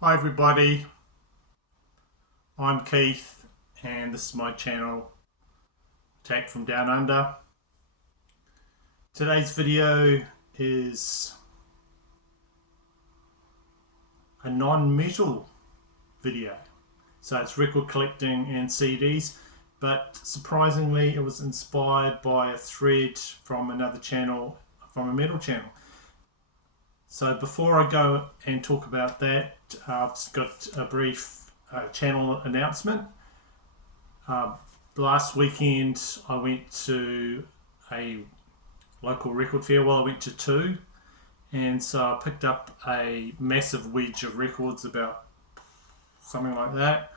Hi everybody, I'm Keith and this is my channel Attack from Down Under. Today's video is a non-metal video. So it's record collecting and CDs, but surprisingly it was inspired by a thread from another channel, from a metal channel. So before I go and talk about that, I've just got a brief channel announcement. Last weekend I went to a local record fair. Well, I went to two, and so I picked up a massive wedge of records, about something like that.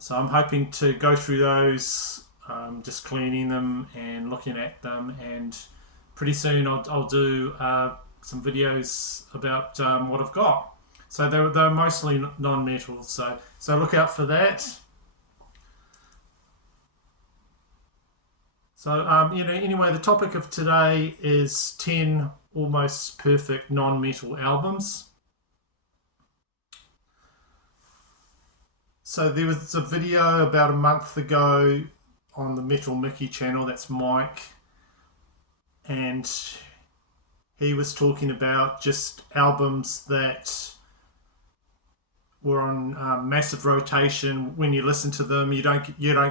So I'm hoping to go through those, just cleaning them and looking at them, and pretty soon I'll do some videos about what I've got. So they're mostly non-metal, so look out for that. So anyway, the topic of today is 10 almost perfect non-metal albums. So there was a video about a month ago on the Metal Mickey channel, that's Mike, and he was talking about just albums that were on massive rotation. When you listen to them, you don't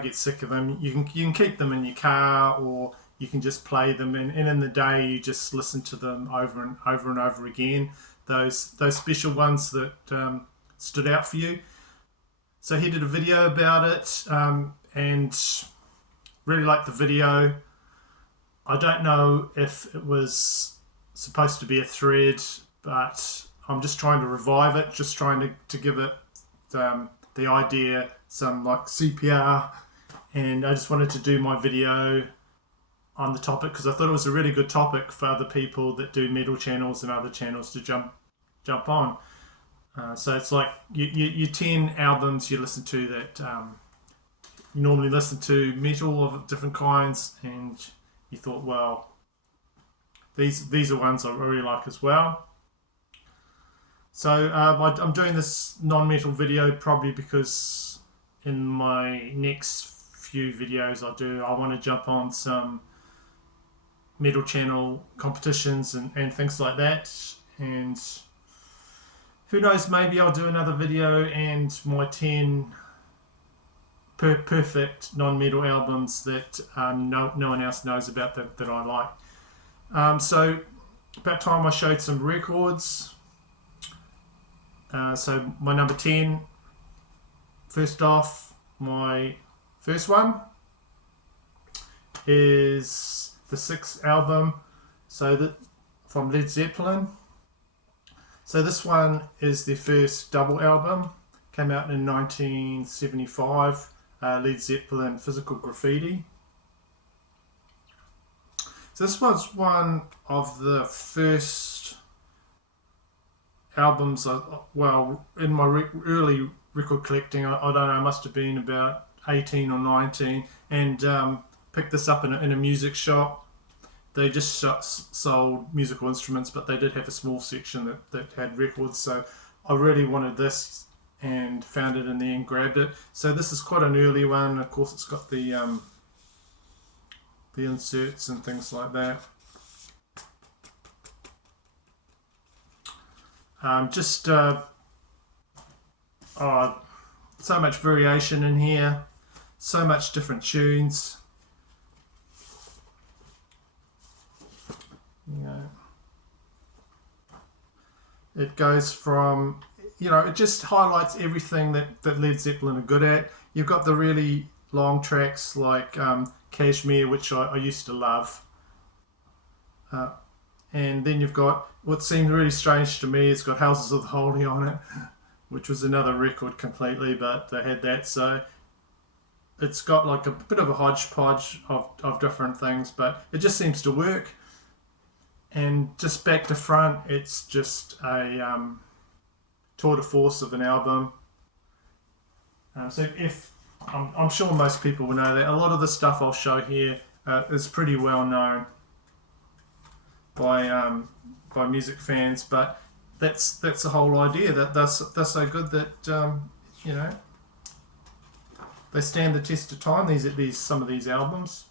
get sick of them. You can keep them in your car, or you can just play them, and in the day you just listen to them over and over and over again. Those special ones that stood out for you. So he did a video about it, and really liked the video. I don't know if it was supposed to be a thread, but I'm just trying to revive it, just trying to give it the idea some like CPR, and I just wanted to do my video on the topic because I thought it was a really good topic for other people that do metal channels and other channels to jump on. So it's like you 10 albums you listen to that you normally listen to metal of different kinds, and you thought, well, these are ones I really like as well. So I'm doing this non-metal video probably because in my next few videos I want to jump on some metal channel competitions and things like that, and who knows, maybe I'll do another video and my 10 perfect non-metal albums that no one else knows about that I like. So about time I showed some records. So my number 10, first off, my first one is the 6th album, from Led Zeppelin. So this one is their first double album, came out in 1975, Led Zeppelin Physical Graffiti. So this was one of the first albums, in my early record collecting, I don't know, I must have been about 18 or 19, and picked this up in a music shop. They just sold musical instruments, but they did have a small section that had records, so I really wanted this and found it in there and grabbed it. So this is quite an early one. Of course, it's got the inserts and things like that. So much variation in here, so much different tunes. It goes from, it just highlights everything that Led Zeppelin are good at. You've got the really long tracks like Kashmir, which I used to love. And then you've got what seemed really strange to me, it's got Houses of the Holy on it, which was another record completely, but they had that. So it's got like a bit of a hodgepodge of different things, but it just seems to work. And just back to front, it's just a tour de force of an album. So if I'm sure most people will know that a lot of the stuff I'll show here is pretty well known by music fans, but that's the whole idea, that they're so good that you know, they stand the test of time. These some of these albums.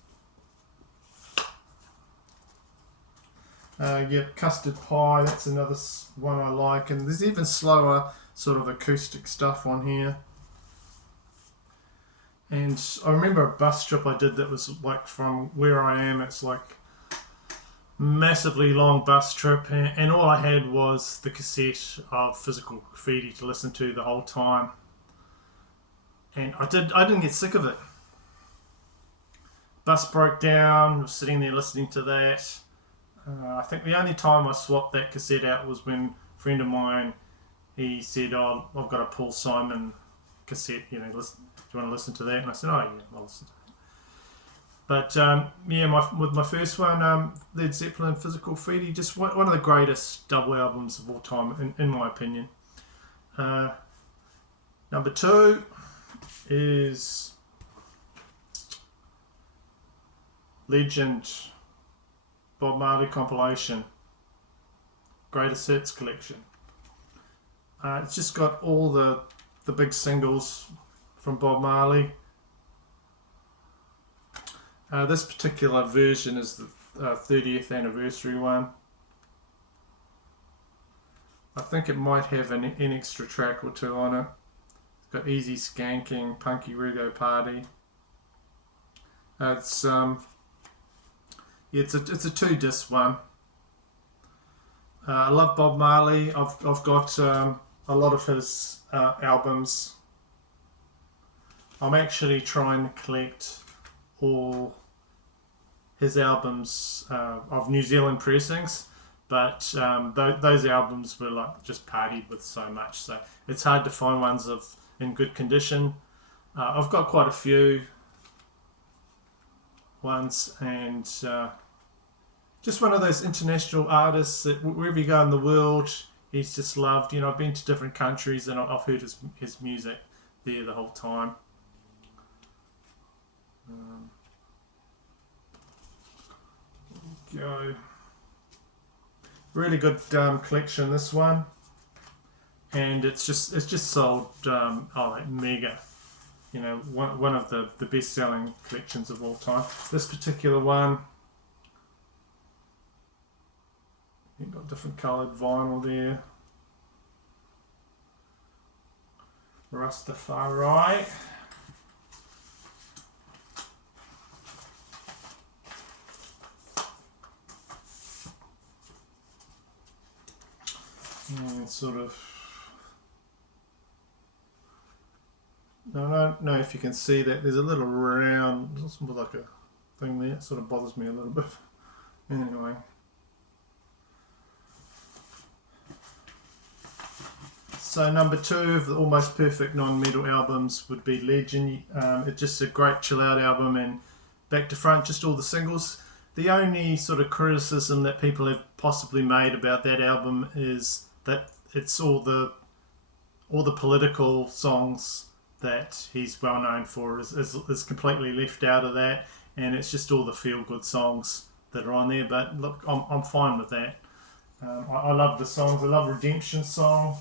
Yeah, Custard Pie, that's another one I like, and there's even slower sort of acoustic stuff on here. And I remember a bus trip I did that was like from where I am, it's like massively long bus trip, and all I had was the cassette of Physical Graffiti to listen to the whole time. And I didn't get sick of it. Bus broke down, was sitting there listening to that. I think the only time I swapped that cassette out was when a friend of mine, he said, "Oh, I've got a Paul Simon cassette, you know, listen, do you want to listen to that?" And I said, "Oh yeah, I'll listen to that." But yeah, with my first one, Led Zeppelin, Physical Graffiti, just one of the greatest double albums of all time, in my opinion. Number 2 is Legend, Bob Marley compilation, Greatest Hits collection. It's just got all the big singles from Bob Marley. This particular version is the 30th anniversary one. I think it might have an extra track or two on it. It's got Easy Skanking, Punky Rugo Party. It's a 2-disc one. I love Bob Marley. I've got a lot of his albums. I'm actually trying to collect all his albums of New Zealand pressings, but those albums were like just partied with so much, so it's hard to find ones in good condition. I've got quite a few ones, and just one of those international artists that wherever you go in the world, he's just loved. You know, I've been to different countries and I've heard his music there the whole time. Go. Really good collection, this one, and it's just sold like mega. You know, one of the best selling collections of all time. This particular one, you've got different coloured vinyl there. Rastafari. And sort of, I don't know if you can see that there's a little round, it's like a thing there. It sort of bothers me a little bit. Anyway. So number 2 of the almost perfect non-metal albums would be Legend. It's just a great chill out album, and back to front, just all the singles. The only sort of criticism that people have possibly made about that album is that it's all the political songs that he's well known for is completely left out of that, and it's just all the feel good songs that are on there. But look, I'm fine with that. I love the songs. I love Redemption Song,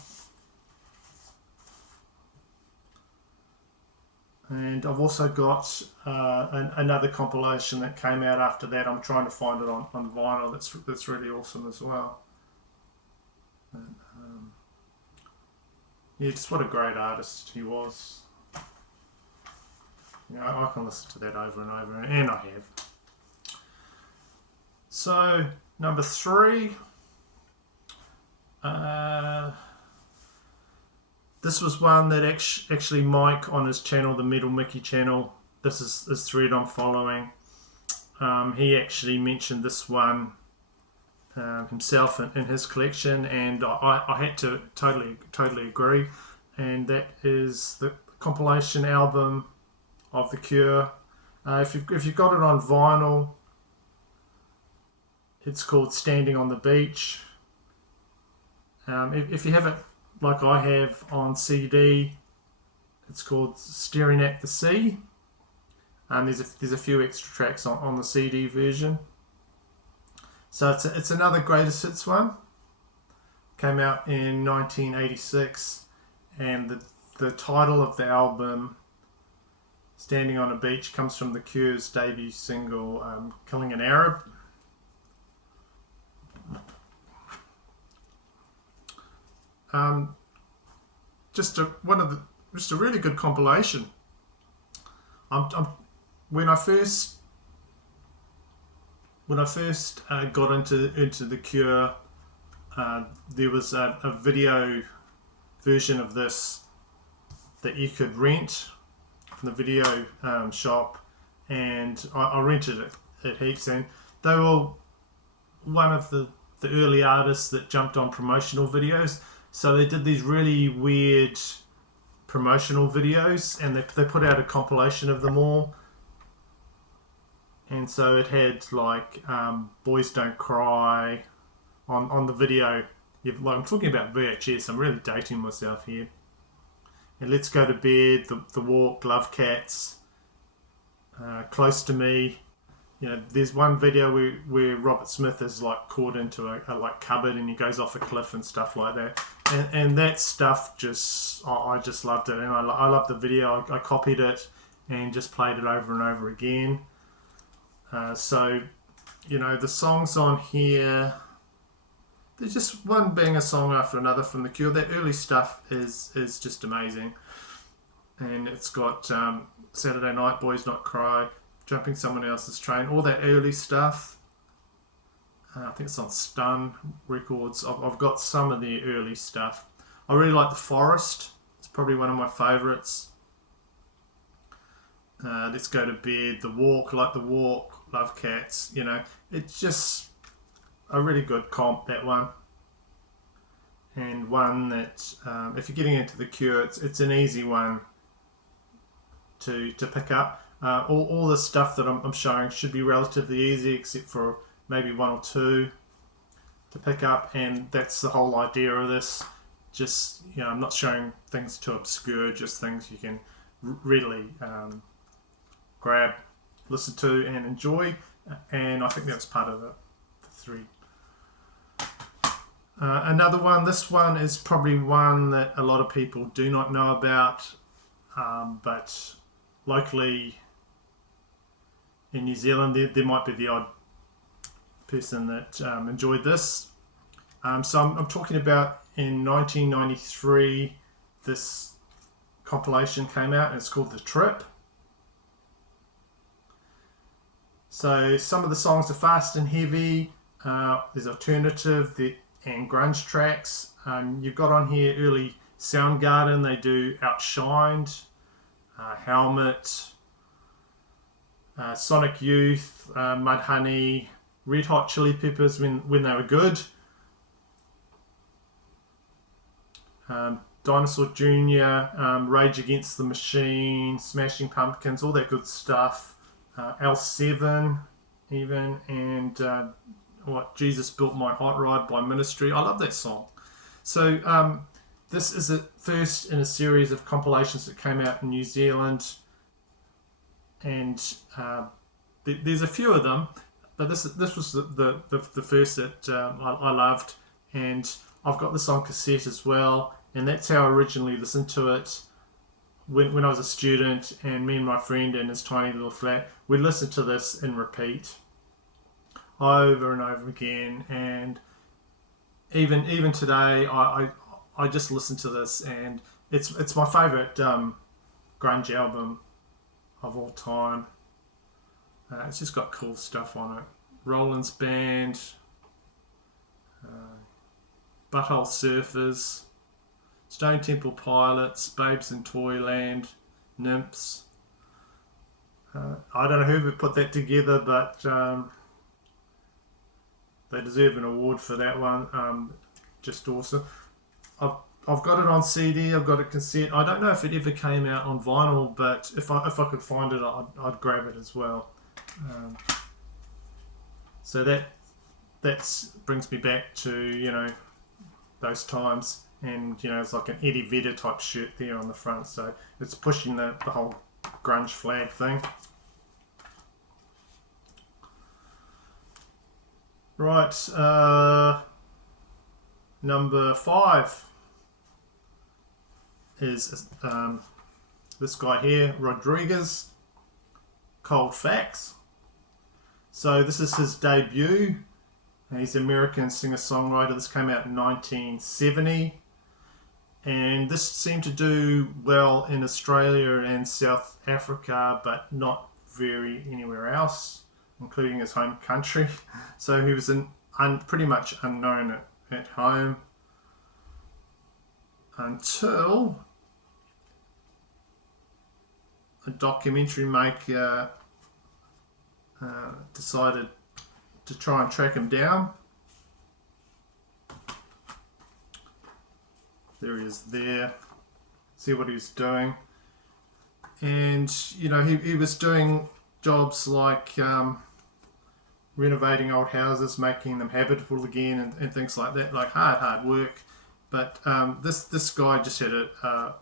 and I've also got another compilation that came out after that. I'm trying to find it on vinyl. That's really awesome as well. And, yeah, just what a great artist he was. You know, I can listen to that over and over, and I have. So, number 3. This was one that actually Mike on his channel, the Metal Mickey channel, this is his thread I'm following. He actually mentioned this one himself in his collection, and I had to totally agree. And that is the compilation album of The Cure. If you've got it on vinyl, it's called Standing on the Beach. If you have it like I have on CD, it's called Staring at the Sea. There's a few extra tracks on the CD version. So it's another greatest hits one. came out in 1986, and the title of the album, Standing on a Beach, comes from The Cure's debut single, Killing an Arab. Just a really good compilation. When I first got into The Cure, there was a video version of this that you could rent from the video shop, and I rented it at heaps, and they were one of the early artists that jumped on promotional videos. So they did these really weird promotional videos, and they put out a compilation of them all. And so it had like Boys Don't Cry on the video. I'm talking about VHS, I'm really dating myself here. And Let's Go to Bed, The Walk, Love Cats, Close to Me. You know, there's one video where Robert Smith is like caught into a like cupboard, and he goes off a cliff and stuff like that. And that stuff I just loved it, and I loved the video. I copied it and just played it over and over again. So, you know, the songs on here, there's just one banger song after another from The Cure. That early stuff is just amazing. And it's got Saturday Night, Boys Not Cry, Jumping Someone Else's Train, all that early stuff. I think it's on Stun Records. I've got some of the early stuff. I really like The Forest. It's probably one of my favourites. Let's Go to Bed, The Walk, like The Walk, Love Cats. You know, it's just a really good comp, that one. And one that, if you're getting into The Cure, it's an easy one to pick up. All the stuff that I'm showing should be relatively easy, except for maybe one or two to pick up, and that's the whole idea of this. Just, you know, I'm not showing things too obscure, just things you can readily grab, listen to, and enjoy. And I think that's part of the three. Another one, this one is probably one that a lot of people do not know about, but locally in New Zealand there might be the odd person that enjoyed this. So I'm talking about in 1993, this compilation came out, and it's called The Trip. So some of the songs are fast and heavy. There's alternative and grunge tracks. You've got on here early Soundgarden. They do Outshined, Helmet, Sonic Youth, Mudhoney, Red Hot Chili Peppers when they were good. Dinosaur Jr., Rage Against the Machine, Smashing Pumpkins, all that good stuff. L7 even, and Jesus Built My Hot Rod by Ministry. I love that song. So this is the first in a series of compilations that came out in New Zealand, and there's a few of them, but this was the first that I loved, and I've got this on cassette as well, and that's how I originally listened to it when I was a student, and me and my friend in his tiny little flat, we'd listen to this in repeat over and over again. And even today, I just listen to this, and it's my favourite grunge album of all time. It's just got cool stuff on it. Roland's Band, Butthole Surfers, Stone Temple Pilots, Babes in Toyland, Nymphs. I don't know who put that together, but they deserve an award for that one. Just awesome. I've got it on CD. I've got a cassette. I don't know if it ever came out on vinyl, but if I could find it, I'd grab it as well. So that brings me back to, you know, those times. And, you know, it's like an Eddie Vedder type shirt there on the front, so it's pushing the whole grunge flag thing. Right, Number 5 is this guy here, Rodriguez, Cold Facts. So this is his debut. He's an American singer-songwriter. This came out in 1970. And this seemed to do well in Australia and South Africa, but not very anywhere else, including his home country. So he was pretty much unknown at home until a documentary maker decided to try and track him down. There he is there. See what he was doing. And, you know, he was doing jobs like renovating old houses, making them habitable again and things like that, like hard work. But this guy just had a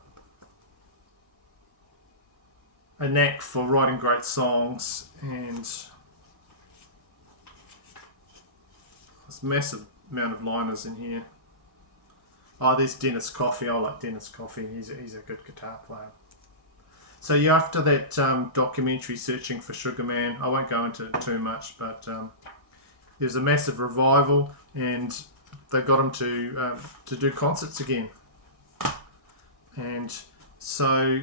knack for writing great songs, and this massive amount of liners in here. Oh, there's Dennis Coffey. I like Dennis Coffey. He's a good guitar player. So yeah, after that documentary, Searching for Sugar Man, I won't go into it too much, but there's a massive revival, and they got him to do concerts again. And so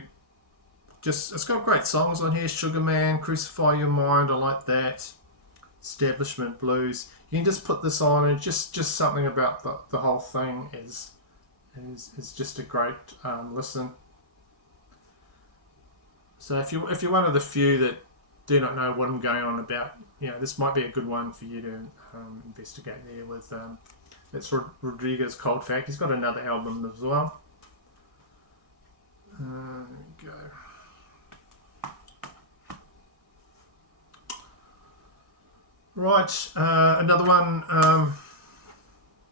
it's got great songs on here. Sugar Man, Crucify Your Mind, I like that. Establishment Blues. You can just put this on, and just something about the whole thing is just a great listen. So if you're one of the few that do not know what I'm going on about, you know, this might be a good one for you to investigate there with. It's Rodriguez Cold Fact. He's got another album as well. There we go. Right, another one,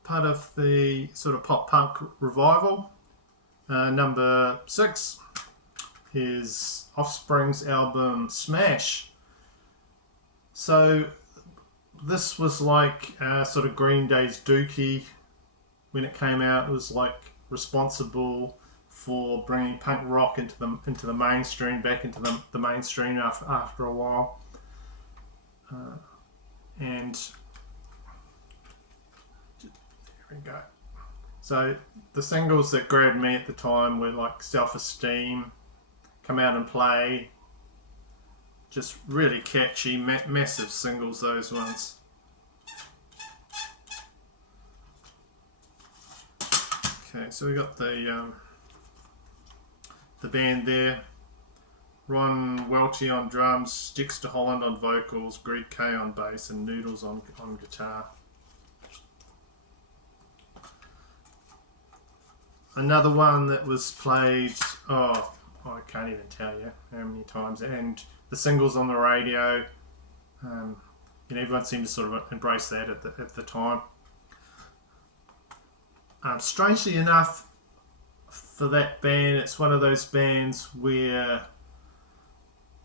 part of the sort of pop punk revival. Number 6 is Offspring's album Smash. So this was like sort of Green Day's Dookie when it came out. It was like responsible for bringing punk rock into the mainstream, back into the mainstream after a while. And there we go. So the singles that grabbed me at the time were like Self-Esteem, Come Out and Play. Just really catchy, massive singles, those ones. Okay, so we got the band there. Ron Welty on drums, Dexter Holland on vocals, Greg Kay on bass, and Noodles on guitar. Another one that was played, I can't even tell you how many times, and the singles on the radio. Everyone seemed to sort of embrace that at the time. Strangely enough, for that band, it's one of those bands where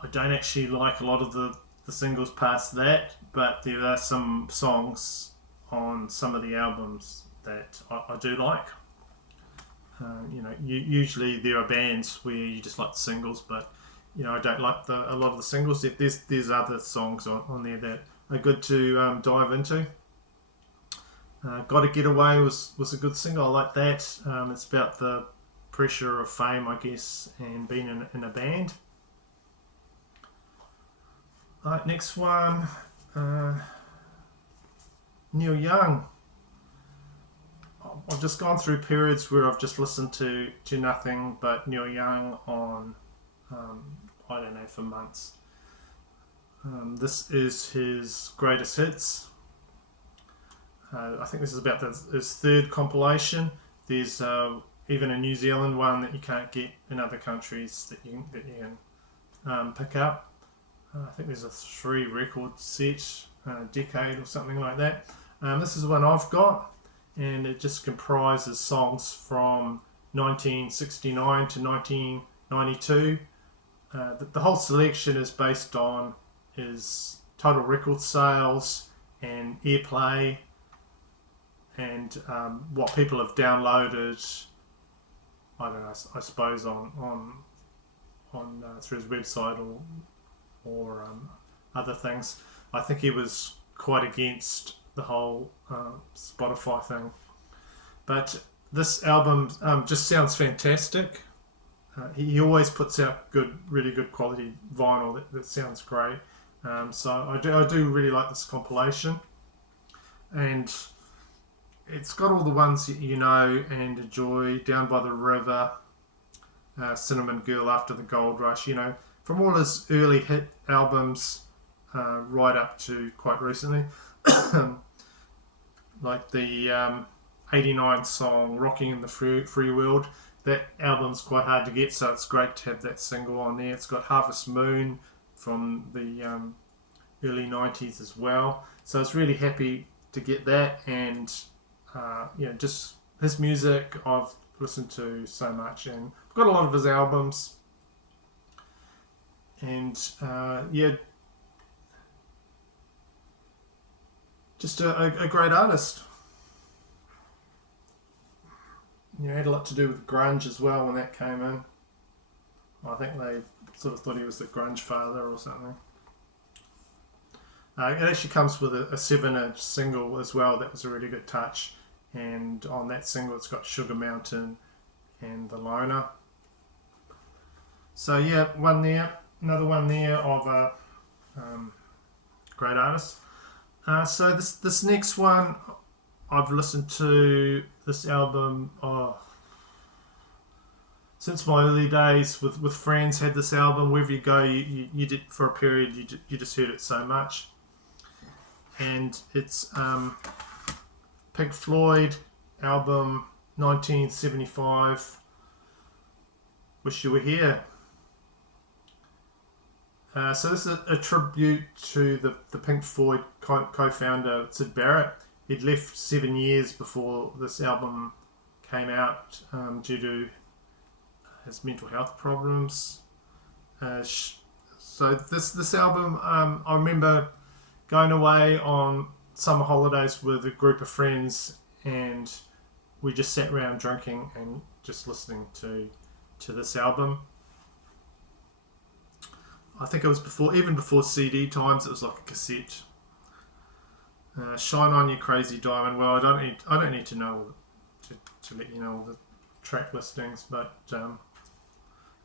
I don't actually like a lot of the singles past that, but there are some songs on some of the albums that I do like. Usually there are bands where you just like the singles, but I don't like a lot of the singles. There's other songs on there that are good to dive into. Gotta Get Away was a good single. I like that. It's about the pressure of fame, I guess, and being in a band. Alright, next one, Neil Young. I've just gone through periods where I've just listened to nothing but Neil Young on, for months. This is his greatest hits. I think this is about his third compilation. There's even a New Zealand one that you can't get in other countries that you can pick up. I think there's a 3-record set, decade or something like that. This is the one I've got, and it just comprises songs from 1969 to 1992. The whole selection is based on his total record sales and airplay and what people have downloaded. I don't know. I suppose on through his website or other things. I think he was quite against the whole Spotify thing. But this album just sounds fantastic. He always puts out really good quality vinyl that sounds great. So I do really like this compilation, and it's got all the ones you know and enjoy. Down by the River, Cinnamon Girl, After the Gold Rush. You know, from all his early hit albums right up to quite recently, like the '89 song "Rocking in the Free World." That album's quite hard to get, so it's great to have that single on there. It's got Harvest Moon from the early '90s as well. So I was really happy to get that, and just his music I've listened to so much, and I've got a lot of his albums, and just a great artist. Had a lot to do with grunge as well when that came in. I think they sort of thought he was the grunge father or something. It actually comes with a 7-inch single as well. That was a really good touch. And on that single, it's got Sugar Mountain and The Loner. So yeah, another one there of a great artist. So this next one, I've listened to this album since my early days with friends. Had this album wherever you go. You did for a period. You just heard it so much, and it's Pink Floyd album 1975. Wish You Were Here. So this is a tribute to the Pink Floyd co-founder Sid Barrett. He'd left 7 years before this album came out due to his mental health problems. So this album, I remember going away on summer holidays with a group of friends, and we just sat around drinking and just listening to this album. I think it was even before CD times. It was like a cassette. Shine On You Crazy Diamond. Well, I don't need to know to let you know all the track listings, but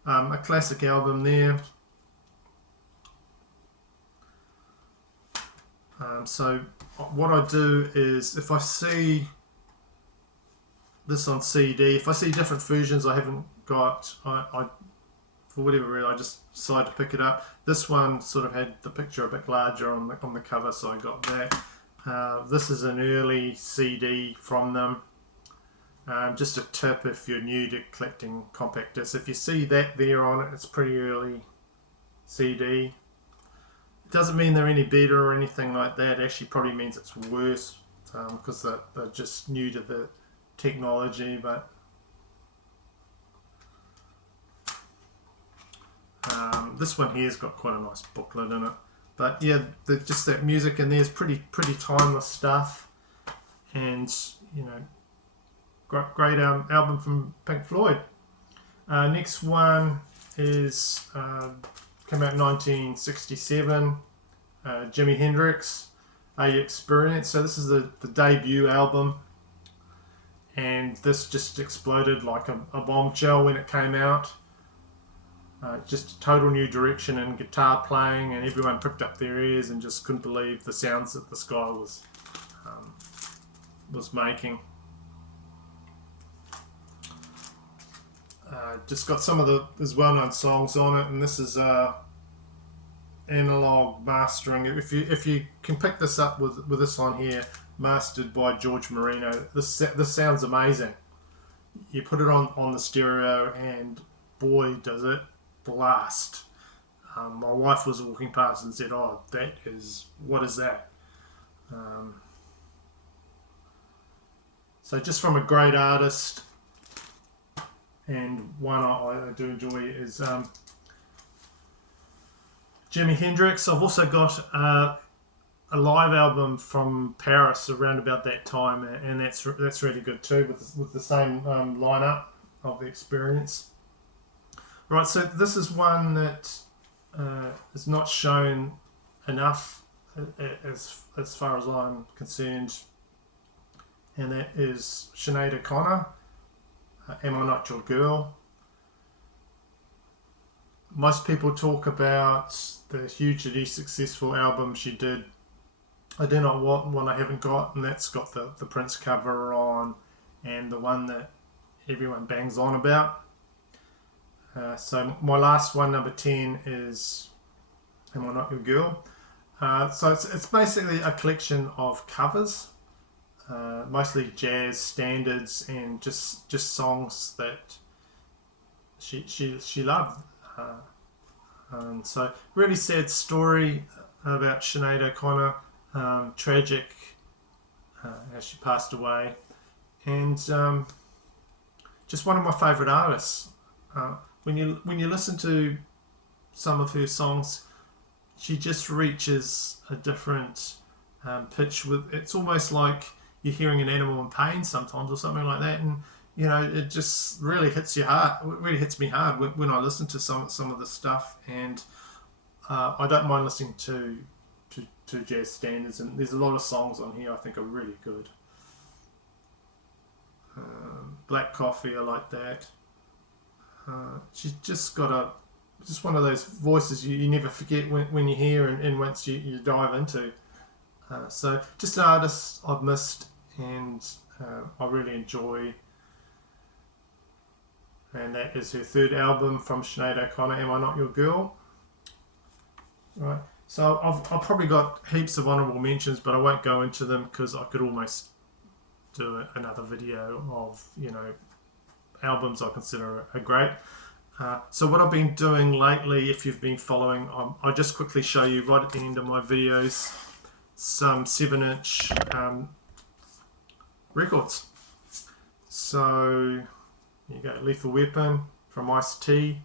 a classic album there. So what I do is, if I see this on CD, if I see different versions I haven't got, I for whatever reason I just decide to pick it up. This one sort of had the picture a bit larger on the cover, so I got that. This is an early CD from them. Just a tip if you're new to collecting compact discs. If you see that there on it, it's pretty early CD. It doesn't mean they're any better or anything like that. It actually probably means it's worse because they're just new to the technology. But this one here's got quite a nice booklet in it. But yeah, just that music in there is pretty timeless stuff, and great album from Pink Floyd. Next one is came out in 1967. Jimi Hendrix, Are You Experienced? So this is the debut album, and this just exploded like a bombshell when it came out. Just a total new direction in guitar playing, and everyone pricked up their ears and just couldn't believe the sounds that this guy was making. Just got some of his well-known songs on it, and this is analog mastering. If you can pick this up with this on here, mastered by George Marino, this sounds amazing. You put it on the stereo, and boy, does it blast. My wife was walking past and said, "Oh, what is that?" So just from a great artist, and one I do enjoy is Jimi Hendrix. I've also got a live album from Paris around about that time, and that's really good too, with the same lineup of the Experience. Right, so this is one that is not shown enough as far as I'm concerned, and that is Sinead O'Connor, Am I Not Your Girl? Most people talk about the hugely successful album she did, I Do Not Want What I Haven't Got, and that's got the Prince cover on, and the one that everyone bangs on about. So my last one, number 10, is Am I Not Your Girl? So it's basically a collection of covers, mostly jazz standards and just songs that she loved. And so really sad story about Sinead O'Connor, tragic as she passed away, and just one of my favourite artists. When you listen to some of her songs, she just reaches a different pitch. It's almost like you're hearing an animal in pain sometimes, or something like that, and it just really hits your heart. It really hits me hard when I listen to some of the stuff, and I don't mind listening to jazz standards, and there's a lot of songs on here I think are really good. Black Coffee, I like that. She's just got just one of those voices you never forget when you hear, and once you dive into. So just an artist I've missed, and I really enjoy. And that is her third album from Sinead O'Connor, Am I Not Your Girl? Right. So I've probably got heaps of honourable mentions, but I won't go into them because I could almost do another video of albums I consider are great. So what I've been doing lately, if you've been following, I'll just quickly show you right at the end of my videos some 7-inch records. So you go Lethal Weapon from Ice-T.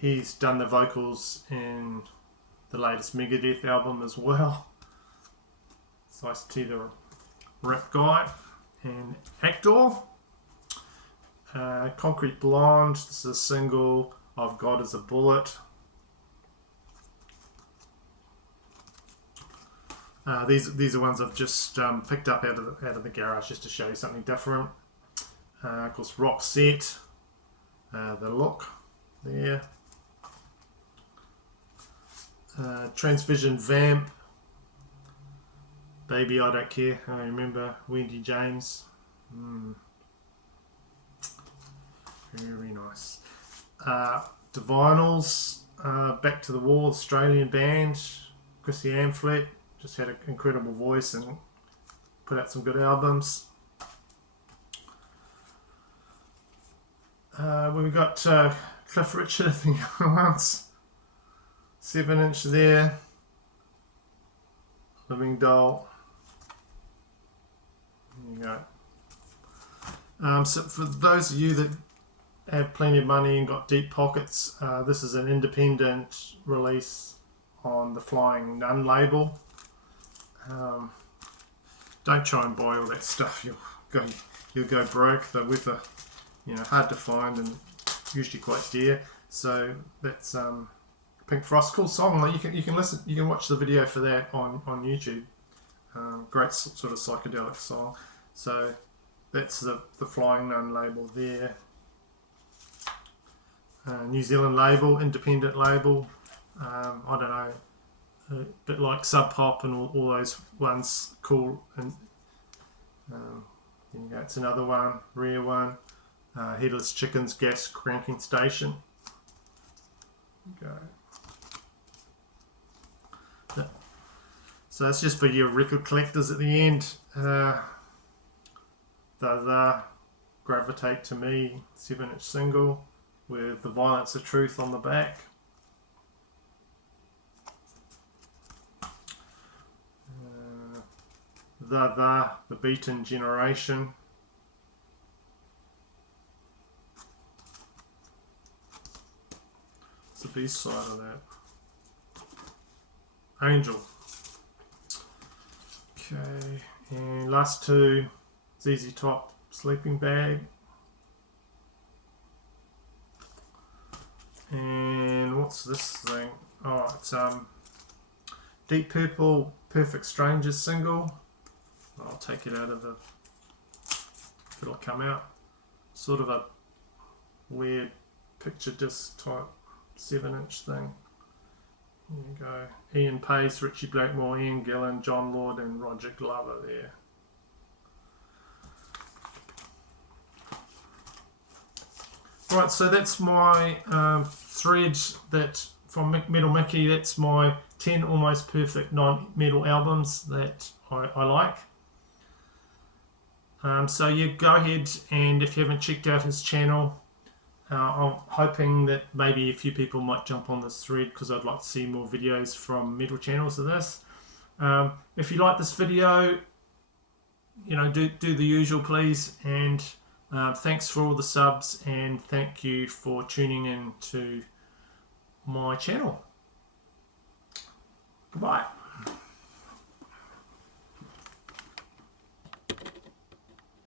He's done the vocals in the latest Megadeth album as well. It's Ice-T, the rap guy. And Actor. Concrete Blonde. This is a single of God Is a Bullet. These are ones I've just picked up out of the garage just to show you something different. Of course, Roxette, The Look there. Transvision Vamp, Baby I Don't Care. I remember Wendy James. Very nice. The Vinyls, Back to the Wall, Australian band. Chrissy Amphlett just had an incredible voice and put out some good albums. We've got Cliff Richard, I think, once. 7-inch there. Living Doll. There you go. So for those of you that have plenty of money and got deep pockets, this is an independent release on the Flying Nun label. Don't try and buy all that stuff. You'll go broke. They're worth hard to find and usually quite dear. So that's Pink Frost, cool song. You can listen. You can watch the video for that on YouTube. Great sort of psychedelic song. So that's the Flying Nun label there. New Zealand label, independent label. I don't know, a bit like Sub Pop and all those ones. Cool. And there you go. It's another one, rare one. Headless Chicken's Gas Cranking Station. Go. So that's just for your record collectors at the end. The Gravitate to Me 7-inch single with The Violence of Truth on the back. The Beaten Generation. It's the B side of that. Angel. Okay, and last two, ZZ Top, Sleeping Bag. And what's this thing? Oh, it's Deep Purple, Perfect Strangers single. I'll take it out of the, it'll come out. Sort of a weird picture disc type 7-inch thing. There you go. Ian Pace, Richie Blackmore, Ian Gillan, John Lord and Roger Glover there. Right, so that's my thread that from Metal Mickey. That's my 10 almost perfect non-metal albums that I like. So you go ahead, and if you haven't checked out his channel, I'm hoping that maybe a few people might jump on this thread because I'd like to see more videos from metal channels of this. If you like this video, you know, do the usual please, and thanks for all the subs, and thank you for tuning in to my channel. Goodbye.